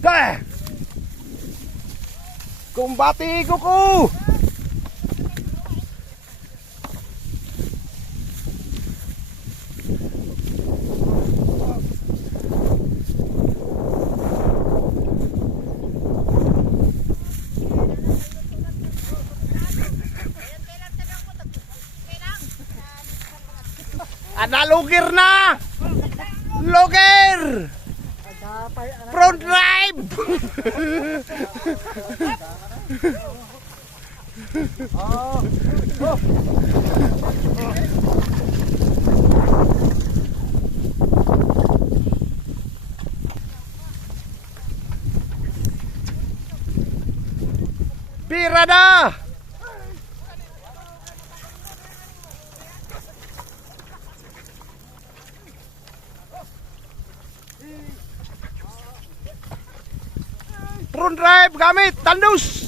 Kaya! Kumbati ko ko! Ada lugir na! Lugir! Front drive! Pirada! Front drive gamit tandus.